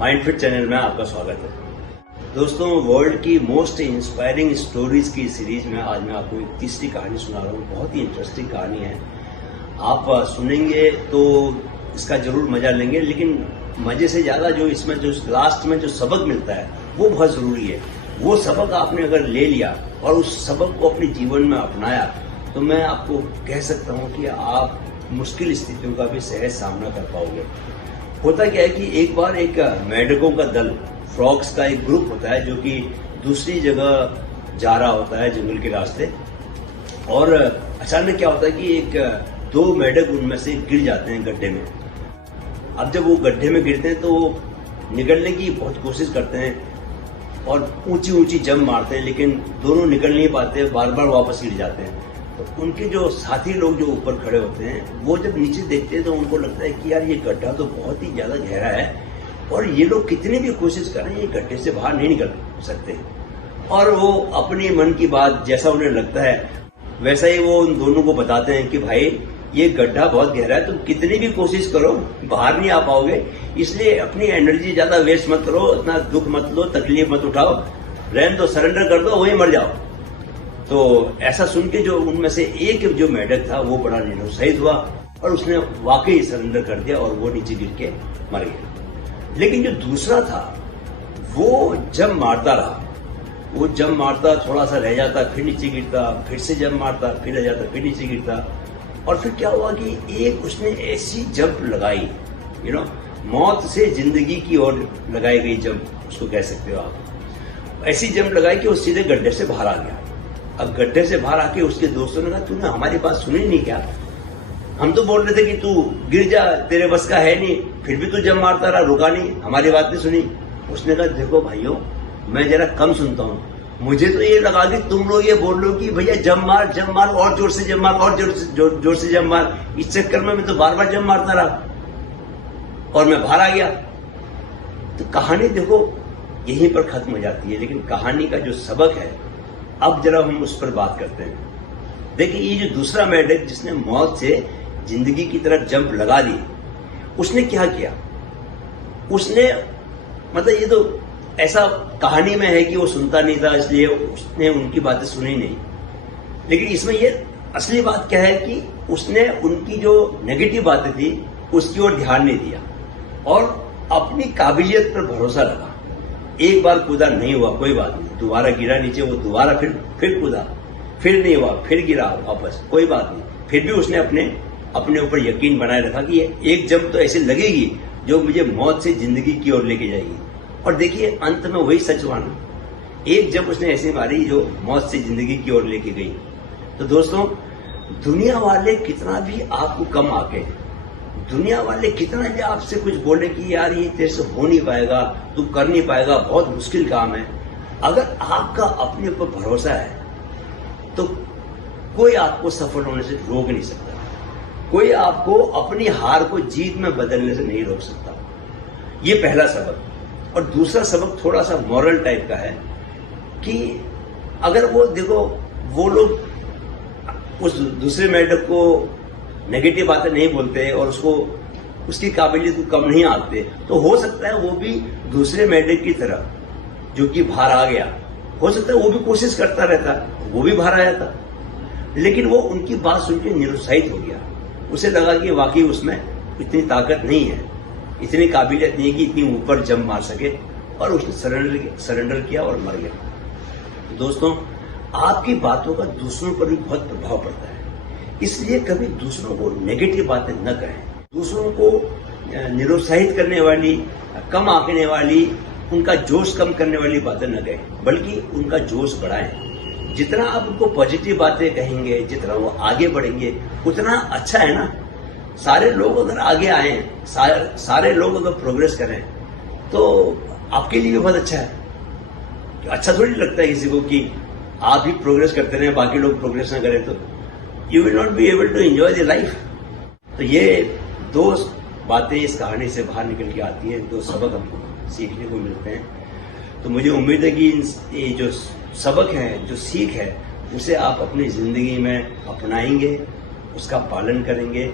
माइंडफिट channel में आपका स्वागत है। दोस्तों, वर्ल्ड की मोस्ट इंस्पायरिंग स्टोरीज की सीरीज में आज मैं आपको एक तीसरी कहानी सुना रहा हूँ। बहुत ही इंटरेस्टिंग कहानी है। आप सुनेंगे तो इसका जरूर मजा लेंगे, लेकिन मजे से ज्यादा जो इसमें जो लास्ट में जो सबक मिलता है वो बहुत जरूरी है। वो सबक आपने अगर ले लिया और उस सबक को अपने जीवन में अपनाया तो मैं आपको कह सकता हूँ कि आप मुश्किल स्थितियों का भी सहज सामना कर पाओगे। होता क्या है कि एक बार एक मेंढकों का दल, फ्रॉग्स का एक ग्रुप होता है जो कि दूसरी जगह जा रहा होता है जंगल के रास्ते, और अचानक क्या होता है कि एक दो मेंढक उनमें से गिर जाते हैं गड्ढे में। अब जब वो गड्ढे में गिरते हैं तो निकलने की बहुत कोशिश करते हैं और ऊंची ऊंची जंप मारते हैं, लेकिन दोनों निकल नहीं पाते, बार बार वापस गिर जाते हैं। तो उनके जो साथी लोग जो ऊपर खड़े होते हैं वो जब नीचे देखते हैं तो उनको लगता है कि यार ये गड्ढा तो बहुत ही ज्यादा गहरा है और ये लोग कितनी भी कोशिश करें ये गड्ढे से बाहर नहीं निकल सकते। और वो अपनी मन की बात जैसा उन्हें लगता है वैसा ही वो उन दोनों को बताते हैं कि भाई ये गड्ढा बहुत गहरा है, तुम कितनी भी कोशिश करो बाहर नहीं आ पाओगे, इसलिए अपनी एनर्जी ज्यादा वेस्ट मत करो, इतना दुख मत लो, तकलीफ मत उठाओ, रहने दो, सरेंडर कर दो, वहीं मर जाओ। तो ऐसा सुन के जो उनमें से एक जो मेंढक था वो बड़ा निरुत्साहित हुआ और उसने वाकई सरेंडर कर दिया और वो नीचे गिर के मर गया। लेकिन जो दूसरा था वो जंप मारता रहा, वो जंप मारता, थोड़ा सा रह जाता, फिर नीचे गिरता, फिर से जंप मारता, फिर रह जाता, फिर नीचे गिरता। और फिर क्या हुआ कि एक उसने ऐसी जंप लगाई, मौत से जिंदगी की ओर लगाई गई जंप उसको कह सकते हो आप। ऐसी जंप लगाई कि वो सीधे गड्ढे से बाहर आ गया। अब गड्ढे से बाहर आके उसके दोस्तों ने कहा तूने हमारी बात सुनी नहीं क्या? हम तो बोल रहे थे कि तू गिर जा, तेरे बस का है नहीं, फिर भी तू जंप मारता रहा, रुका नहीं, हमारी बात नहीं सुनी। उसने कहा देखो भाइयों, मैं जरा कम सुनता हूँ, मुझे तो ये लगा कि तुम लोग ये बोल रहे हो कि भैया जंप मार और जोर से जंप मार और जोर से जंप मार। इस चक्कर में मैं तो बार बार जंप मारता रहा और मैं बाहर आ गया। तो कहानी देखो यहीं पर खत्म हो जाती है, लेकिन कहानी का जो सबक है अब जरा हम उस पर बात करते हैं। देखिए, ये जो दूसरा मेंढक जिसने मौत से जिंदगी की तरफ जंप लगा दी, उसने क्या किया? उसने ये तो ऐसा कहानी में है कि वो सुनता नहीं था इसलिए उसने उनकी बातें सुनी नहीं, लेकिन इसमें ये असली बात क्या है कि उसने उनकी जो नेगेटिव बातें थी उसकी ओर ध्यान नहीं दिया और अपनी काबिलियत पर भरोसा रखा। एक बार कूदा, नहीं हुआ, कोई बात नहीं, दोबारा गिरा नीचे, वो दोबारा फिर कूदा, फिर नहीं हुआ, फिर गिरा वापस, कोई बात नहीं, फिर भी उसने अपने ऊपर यकीन बनाए रखा कि एक जंप तो ऐसे लगेगी जो मुझे मौत से जिंदगी की ओर लेके जाएगी। और देखिए अंत में वही सच माना, एक जंप उसने ऐसी मारी जो मौत से जिंदगी की ओर लेके गई। तो दोस्तों, दुनिया वाले कितना भी आपको कम आके, दुनिया वाले कितना भी आपसे कुछ बोले कि यार ये तेरे से हो नहीं पाएगा, तू कर नहीं पाएगा, बहुत मुश्किल काम है, अगर आपका अपने ऊपर भरोसा है तो कोई आपको सफल होने से रोक नहीं सकता, कोई आपको अपनी हार को जीत में बदलने से नहीं रोक सकता। ये पहला सबक। और दूसरा सबक थोड़ा सा मॉरल टाइप का है कि अगर वो देखो वो लोग उस दूसरे मेंढक को नेगेटिव बातें नहीं बोलते और उसकी काबिलियत को कम नहीं आते, तो हो सकता है वो भी दूसरे मेंढक की तरह जो कि बाहर आ गया, हो सकता है वो भी कोशिश करता रहता, वो भी बाहर आया था, लेकिन वो उनकी बात सुन के निरुत्साहित हो गया। उसे लगा कि वाकई उसमें इतनी ताकत नहीं है, इतनी काबिलियत नहीं है कि इतनी ऊपर जंप मार सके, और उसने सरेंडर किया और मर गया। दोस्तों, आपकी बातों का दूसरों पर भी बहुत प्रभाव पड़ता है, इसलिए कभी दूसरों को नेगेटिव बातें न करें, दूसरों को निरुत्साहित करने वाली, कम आंकने वाली, उनका जोश कम करने वाली बातें न कहें, बल्कि उनका जोश बढ़ाएं। जितना आप उनको पॉजिटिव बातें कहेंगे, जितना वो आगे बढ़ेंगे उतना अच्छा है ना। सारे लोग अगर आगे आए, सारे लोग अगर प्रोग्रेस करें तो आपके लिए भी बहुत अच्छा है। अच्छा थोड़ी लगता है किसी को कि आप ही प्रोग्रेस करते रहे, बाकी लोग प्रोग्रेस ना करें तो you will not be able to enjoy the life. तो ये दो बातें इस कहानी से बाहर निकल के आती हैं, दो सबक हमको सीखने को मिलते हैं। तो मुझे उम्मीद है कि ये जो सबक है, जो सीख है, उसे आप अपनी जिंदगी में अपनाएंगे, उसका पालन करेंगे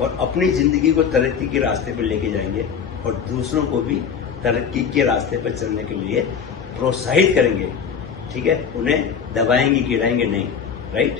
और अपनी जिंदगी को तरक्की के रास्ते पर लेके जाएंगे। और दूसरों को भी तरक्की के रास्ते पर चलने के लिए प्रोत्साहित करेंगे, ठीक है, उन्हें दबाएंगे गिराएंगे नहीं, राइट।